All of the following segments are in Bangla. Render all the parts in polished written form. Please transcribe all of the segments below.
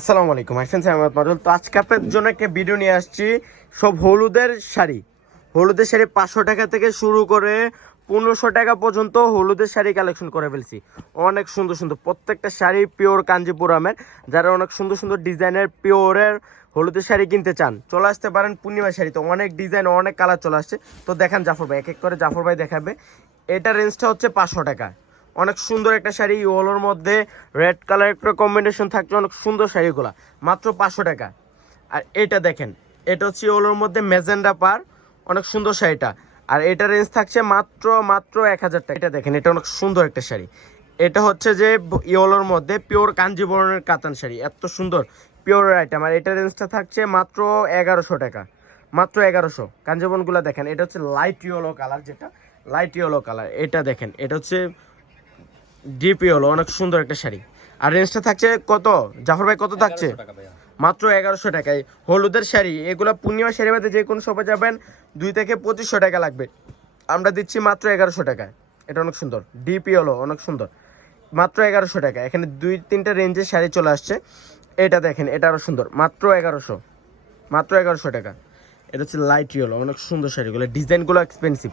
আসসালামু আলাইকুম, হাসান সাহেব মারুল। তো আজকে আপনাদের জন্য একটা ভিডিও নিয়ে আসছি। সব হলুদের শাড়ি 500 টাকা থেকে শুরু করে 1500 টাকা পর্যন্ত হলুদের শাড়ি কালেকশন করে ফেলছি। অনেক সুন্দর সুন্দর প্রত্যেকটা শাড়ি পিওর কাঞ্জিপুরামের। যারা অনেক সুন্দর সুন্দর ডিজাইনের পিওরের হলুদের শাড়ি কিনতে চান চলে আসতে পারেন পূর্ণিমা শাড়িতে। অনেক ডিজাইন অনেক কালার চলে আসছে। তো দেখেন জাফর ভাই, এক এক করে জাফর ভাই দেখাবে। এটা রেঞ্জটা হচ্ছে 500 টাকা। অনেক সুন্দর একটা শাড়ি, ইয়েলোর মধ্যে রেড কালার একটা কম্বিনেশন থাকলে অনেক সুন্দর শাড়িগুলা, মাত্র 500 টাকা। আর এটা দেখেন, এটা হচ্ছে ইয়েলোর মধ্যে ম্যাজেন্ডা পার, অনেক সুন্দর শাড়িটা। আর এটা রেঞ্জ থাকছে মাত্র মাত্র 1000 টাকা। এটা দেখেন, এটা অনেক সুন্দর একটা শাড়ি। এটা হচ্ছে যে ইয়েলোর মধ্যে পিওর কাঞ্জিবরণের কাতান শাড়ি, এত সুন্দর পিওর আইটেম। আর এটা রেঞ্জটা থাকছে মাত্র 1100 টাকা, মাত্র 1100। কাঞ্জিবরণগুলো দেখেন, এটা হচ্ছে লাইট ইয়েলো কালার, যেটা লাইট ইয়েলো কালার। এটা দেখেন, এটা হচ্ছে ডিপি হলো, অনেক সুন্দর একটা শাড়ি। আর রেঞ্জটা থাকছে কত জাফর ভাই, কত থাকছে? মাত্র 1100 টাকায় হলুদের শাড়ি। এগুলো পূর্ণিমা শাড়ি বাদে যে কোনো শপে যাবেন 2 থেকে 2500 টাকা লাগবে, আমরা দিচ্ছি মাত্র 1100 টাকায়। এটা অনেক সুন্দর ডিপি হলো, অনেক সুন্দর, মাত্র 1100 টাকা। এখানে 2-3টা রেঞ্জের শাড়ি চলে আসছে। এটা দেখেন, এটা আরও সুন্দর, মাত্র 1100, মাত্র 1100 টাকা। এটা হচ্ছে লাইট ইয়েলো, অনেক সুন্দর শাড়িগুলো, ডিজাইনগুলো এক্সপেন্সিভ।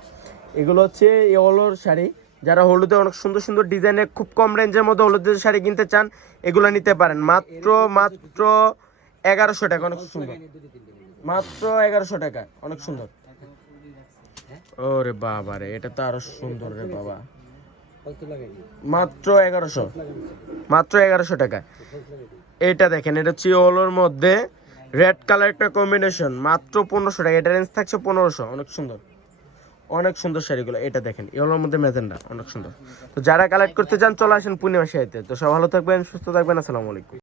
এগুলো হচ্ছে ইয়েলোর শাড়ি। যারা হলুদে অনেক সুন্দর সুন্দর ডিজাইনের খুব কম রেঞ্জের মধ্যে হলুদের শাড়ি কিনতে চান, এগুলো নিতে পারেন মাত্র মাত্র 1100 টাকা। অনেক সুন্দর, মাত্র 1100 টাকা, অনেক সুন্দর। ওরে বাবা রে, এটা তো আরো সুন্দর রে বাবা, মাত্র 1100, মাত্র 1100 টাকা। এটা দেখেন, এটা হচ্ছে ইয়েলোর মধ্যে রেড কালার একটা কম্বিনেশন, মাত্র 1500 টাকা। এটা রেঞ্জ থাকছে 1500, অনেক সুন্দর, অনেক সুন্দর শাড়িগুলো। এটা দেখেন ইয়েলোর মধ্যে ম্যাজেন্ডা, অনেক সুন্দর। তো যারা কালেক্ট করতে চান চলে আসেন পূর্ণিমা শাড়িতে। তো সব ভালো থাকবেন, সুস্থ থাকবেন, আসসালামু আলাইকুম।